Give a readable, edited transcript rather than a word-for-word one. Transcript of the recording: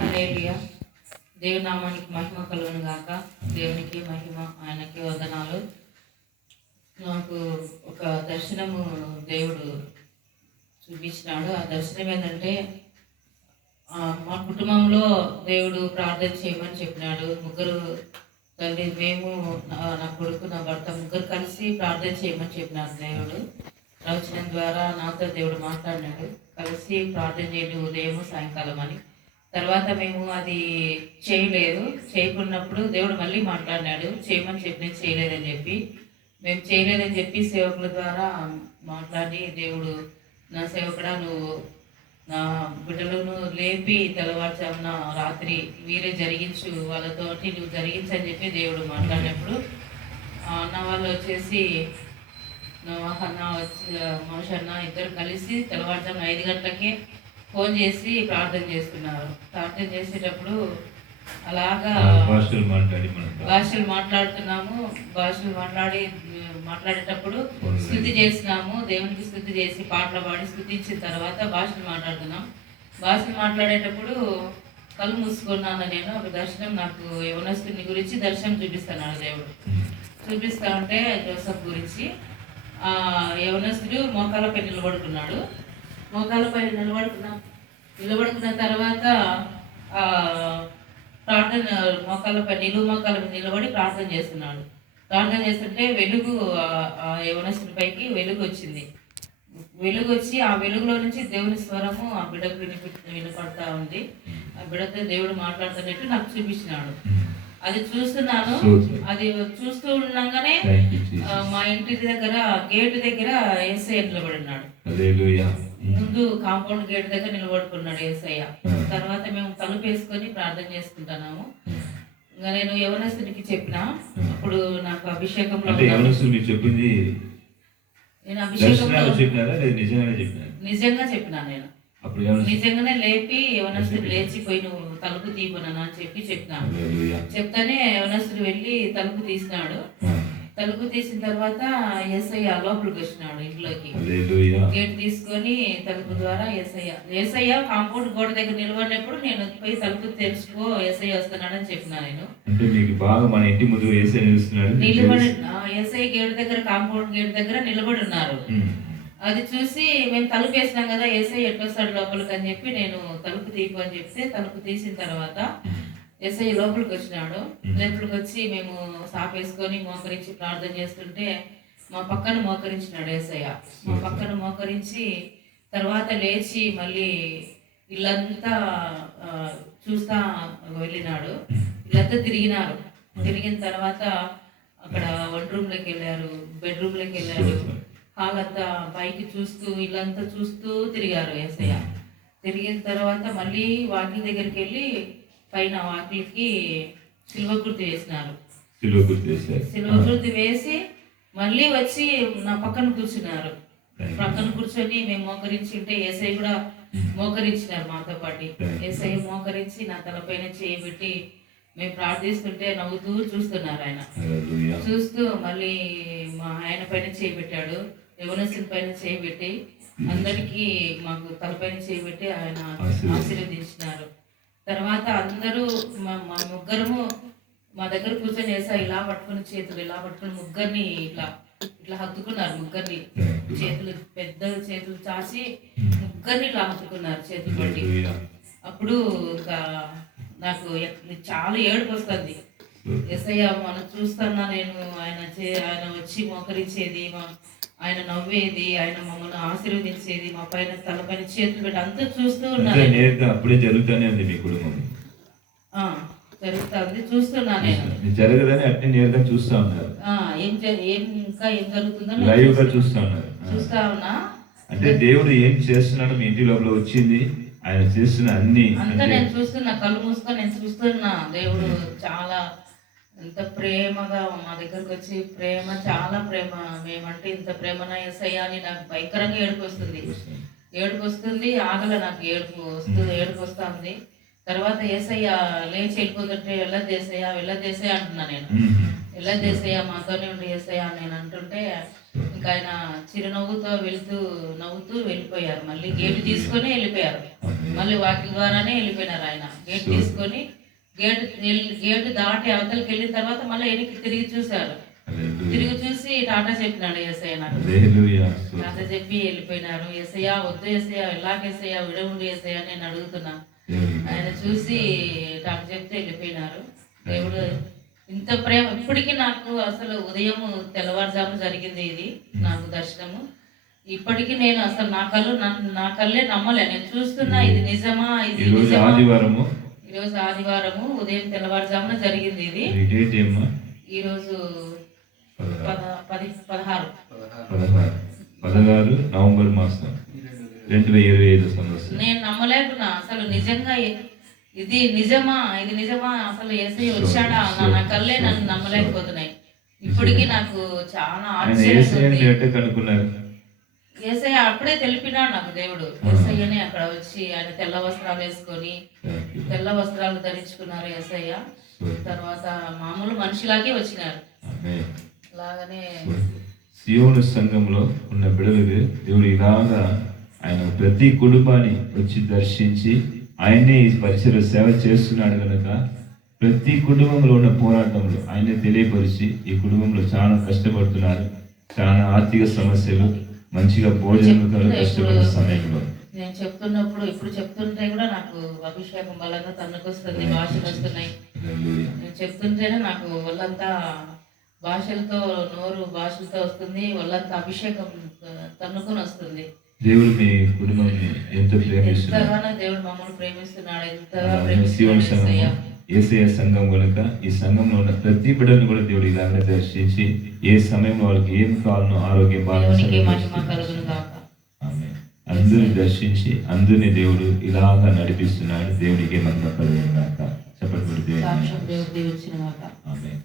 హల్లెలూయా. దేవుని నామానికి మహిమ కలుగును గాక. దేవునికి మహిమ, ఆయనకి వందనాలు. నాకు ఒక దర్శనము దేవుడు చూపించినాడు. ఆ దర్శనం ఏంటంటే, మా కుటుంబంలో దేవుడు ప్రార్థన చేయమని చెప్పినాడు. ముగ్గురు తల్లి, మేము, నా కొడుకు, నా భర్త ముగ్గురు కలిసి ప్రార్థన చేయమని చెప్పినాడు దేవుడు. ప్రవచనం ద్వారా నాతో దేవుడు మాట్లాడినాడు. కలిసి ప్రార్థన చేయండి ఉదయం సాయంకాలం అని. తర్వాత మేము అది చేయలేదు. చేయకున్నప్పుడు దేవుడు మళ్ళీ మాట్లాడినాడు, చేయమని చెప్పి నేను చేయలేదని చెప్పి. మేము చేయలేదని చెప్పి సేవకుల ద్వారా మాట్లాడి, దేవుడు నా సేవకుడా, నువ్వు నా బిడ్డలను లేపి తెల్లవారుజామున రాత్రి మీరే జరిగించు, వాళ్ళతోటి నువ్వు జరిగించని చెప్పి దేవుడు మాట్లాడినప్పుడు అన్న వాళ్ళు వచ్చేసి అన్న వచ్చి మనిషి అన్న ఇద్దరు కలిసి తెల్లవారుజామున 5 గంటలకే ఫోన్ చేసి ప్రార్థన చేస్తున్నారు. ప్రార్థన చేసేటప్పుడు అలాగా భాషలు మాట్లాడుతున్నాము. భాషలు మాట్లాడేటప్పుడు స్థుతి చేసినాము. దేవునికి స్థుతి చేసి పాటలు పాడి స్థుతించిన తర్వాత భాషలు మాట్లాడుతున్నాం. భాషలు మాట్లాడేటప్పుడు కళ్ళు మూసుకున్నాను నేను. ఒక దర్శనం, నాకు యవనస్తుని గురించి దర్శనం చూపిస్తున్నాడు దేవుడు. చూపిస్తా ఉంటే జోసఫ్ గురించి యవనస్తుడు మోకాళ్ళపై నిలబడుకున్నాడు. మోకాళ్ళపై నిలబడుకున్న తర్వాత ప్రార్థన మోకాళ్ళపై మోకాళ్ళ మీద నిలబడి ప్రార్థన చేస్తున్నాడు. ప్రార్థన చేస్తుంటే వెలుగు, యవనస్తుని పైకి వెలుగు వచ్చింది. వెలుగు వచ్చి ఆ వెలుగులో నుంచి దేవుని స్వరము ఆ బిడ్డకు వినపడతా ఉంది. ఆ బిడ్డతో దేవుడు మాట్లాడుతున్నట్టు నాకు చూపించినాడు. అది చూస్తున్నాను. అది చూస్తూ ఉండగానే మా ఇంటి దగ్గర గేట్ దగ్గర యేసయ్య నిలబడి ఉన్నాడు. ముందు కాంపౌండ్ గేట్ దగ్గర నిలబడుకున్నాడు యేసయ్య. తర్వాత మేము తలుపు వేసుకొని ప్రార్థన చేసుకుంటున్నాము. ఇంకా నేను యవనస్తునికి చెప్పిన, అప్పుడు నాకు అభిషేకంలో చెప్పింది నేను అభిషేకంలో నిజంగా చెప్పినా నేను నిజంగానే లేపి యవనస్తుడు లేచిపోయి నువ్వు తలుపు తీయబోనా అని చెప్పినాను. చెప్తానే యవనస్తుడు వెళ్ళి తలుపు తీసినాడు. తలుపు తీసిన తర్వాత యేసయ్య లోపలికి వచ్చినాడు ఇంట్లోకి. గేట్ తీసుకొని తలుపు ద్వారా యేసయ్య కాంపౌండ్ గోడ దగ్గర నిలబడినప్పుడు నేను పోయి తలుపు తెరుచుకో, యేసయ్య వస్తున్నాడని చెప్పినా నేను. నిలబడి యేసయ్య గేట్ దగ్గర, కాంపౌండ్ గేట్ దగ్గర నిలబడి ఉన్నారు. అది చూసి మేము తలుపు వేసినాం కదా, యేసయ్య ఎట్టొస్తాడు లోపలికి అని చెప్పి నేను తలుపు తీపు అని చెప్తే తలుపు తీసిన తర్వాత యేసయ్య లోపలికి వచ్చినాడు. లోపలికి వచ్చి మేము సాప్ వేసుకొని మోకరించి ప్రార్థన చేస్తుంటే మా పక్కన మోకరించినాడు యేసయ్య. మా పక్కన మోకరించి తర్వాత లేచి మళ్ళీ ఇల్లంతా చూస్తా వెళ్ళినాడు. ఇల్లంతా తిరిగినారు. తిరిగిన తర్వాత అక్కడ వంట రూమ్లోకి వెళ్ళారు, బెడ్రూమ్లోకి వెళ్ళారు, హాల్ అంతా పైకి చూస్తూ ఇల్లంతా చూస్తూ తిరిగారు యేసయ్య. తిరిగిన తర్వాత మళ్ళీ వాకిలి దగ్గరికి వెళ్ళి పైన వాకిలికి సిల్వ గుర్తు వేసినారు. సిల్వ గుర్తు వేసి మళ్ళీ వచ్చి నా పక్కన కూర్చున్నారు. పక్కన కూర్చొని మేము మోకరించి ఉంటే యేసయ్య కూడా మోకరించినారు మాతో పాటు. యేసయ్య మోకరించి నా తలపైన చేయబెట్టి మేము ప్రార్థిస్తుంటే నవ్వుతూ చూస్తున్నారు. ఆయన చూస్తూ మళ్ళీ మా ఆయన పైన చేయబెట్టాడు, యవనస్తుని పైన చేయబెట్టి అందరికీ మాకు తలపైన చేయబెట్టి ఆయన ఆశీర్వదించినారు. తర్వాత అందరూ మా ముగ్గురము మా దగ్గర కూర్చొని యేసయ్య ఇలా పట్టుకుని చేతులు ఇలా పట్టుకుని ముగ్గురిని ఇట్లా ఇట్లా హత్తుకున్నారు. ముగ్గురిని చేతులు, పెద్ద చేతులు చాచి ముగ్గురిని ఇలా హత్తుకున్నారు చేతులు పట్టి. అప్పుడు ఇంకా నాకు చాలా ఏడుపు వస్తుంది. యేసయ్య మనం చూస్తున్నా నేను, ఆయన వచ్చి మోకరించేది, ఆయన నవ్వేది, ఆయన మమ్మల్ని ఆశీర్వదించేది, మా పైన తలపైన చేతులు పెట్టి అంతా చూస్తూ ఉన్నారు. అప్పుడే జరుగుతూనే ఉంది మీ కుటుంబం, జరుగుతుంది చూస్తున్నా నేను. జరగదని అట్నే నేరుగా చూస్తా ఉన్నారు. ఏం ఇంకా ఏం జరుగుతుందో లైవ్ గా చూస్తా ఉన్నారు. చూస్తా ఉన్నా. అంటే దేవుడు ఏం చేస్తున్నాడు మీ ఇంటి లోపల వచ్చింది, ఆయన చేస్తున్న అన్ని అంతా నేను చూస్తున్నా. కళ్ళు మూసుకొని నేను చూస్తున్నా. దేవుడు చాలా ఎంత ప్రేమగా మా దగ్గరకు వచ్చి చాలా ప్రేమ. మేమంటే ఇంత ప్రేమనా యేసయ్య అని నాకు భయంకరంగా ఏడుపు వస్తుంది. ఆగల నాకు ఏడుపు వస్తుంది. తర్వాత యేసయ్య లేచి వెళ్ళిపోతుంటే వెళ్ళదు యేసయ్య అంటున్నా నేను. వెళ్ళదు యేసయ్య, మాతోనే ఉండి యేసయ్య అని నేను అంటుంటే ఇంకా ఆయన చిరునవ్వుతో నవ్వుతూ వెళ్ళిపోయారు. మళ్ళీ గేటు తీసుకొని వెళ్ళిపోయారు. మళ్ళీ వాకింగ్ ద్వారానే వెళ్ళిపోయినారు ఆయన. గేట్ తీసుకొని గేటు దాటి అవతలకి వెళ్ళిన తర్వాత మళ్ళీ వెనక్కి తిరిగి చూశారు. తిరిగి చూసి టాటా చెప్పినాడు యేసయ్య నాకు. టాటా చెప్పి వెళ్ళిపోయినారు. యేసయ్య వద్దు యేసయ్య, ఎలాగేసయ్య, విడవుండు యేసయ్య నేను అడుగుతున్నా. ఆయన చూసి టాటా చెప్తే వెళ్ళిపోయినారు. దేవుడు ఇంత ప్రేమ ఇప్పటికీ నాకు అసలు ఉదయం తెల్లవారుజాము జరిగింది ఇది నాకు దర్శనము. ఇప్పటికీ నేను అసలు నా కళ్ళే నమ్మలే. నేను చూస్తున్నా ఇది నిజమా, ఇది నిజమా. ఈరోజు ఆదివారము ఉదయం తెల్లవారుజామున జరిగింది ఇది. ఈరోజు 16 నవంబర్ మాసం 2025 సంవత్సరం. నేను నమ్మలేకున్నా అసలు. నిజంగా ఇది నిజమా అసలు యేసయ్య వచ్చాడా? నా కళ్ళే నన్ను నమ్మలేకపోతున్నాయి. ఇప్పటికీ నాకు చాలా ఆశ్చర్యం. యేసయ్య అప్పుడే తెలిపినాడు నాకు దేవుడు. యేసయ్యని అక్కడ వచ్చి ఆయన తెల్ల వస్త్రాలు వేసుకొని తెల్ల వస్త్రాలు ధరించుకున్నారు యేసయ్య. తర్వాత మామూలు మనిషిలాగే వచ్చినారు. అలాగనే సియోను సంఘంలో ఉన్న బిడ్డలకు దేవుడు ఇలాగా ఆయన ప్రతి కుటుంబాన్ని వచ్చి దర్శించి ఆయనే ఈ పరిసర సేవ చేస్తున్నాడు కనుక ప్రతి కుటుంబంలో ఉన్న పోరాటంలో ఆయనే తెలియపరిచి ఈ కుటుంబంలో చాలా కష్టపడుతున్నారు. చాలా ఆర్థిక సమస్యలు, మంచిగా భోజనం కష్టపడిన సమయంలో నేను చెప్తున్నప్పుడు ఇప్పుడు చెప్తుంటే కూడా నాకు అభిషేకం బలంగా తన్నుకొస్తుంది. భాషలు వస్తున్నాయి. నేను చెప్తుంటేనే నాకు వాళ్ళంతా నోరు భాషలతో వస్తుంది. వాళ్ళంతా అభిషేకం తన్నుకొని వస్తుంది. దేవుడు మీ కుటుంబాన్ని ఎంత ప్రేమిస్తున్నాడు. దేవుడు మమ్మల్ని ప్రేమిస్తున్నాడు. ఎంతగా ప్రేమిస్తున్నాడు. యేసయ్య సంఘం కనుక ఈ సంఘంలో ఉన్న ప్రతి బిడ్డను కూడా దేవుడు ఇలాగే దర్శించి ఏ సమయంలో వాళ్ళకి ఏం కావాలనో ఆరోగ్యం అందరిని దర్శించి అందరినీ దేవుడు ఇలాగా నడిపిస్తున్నాడు. దేవుడికి మహిమ కలుగును గాక. చెప్పండి. దేవుడు దీవించును గాక. ఆమేన్.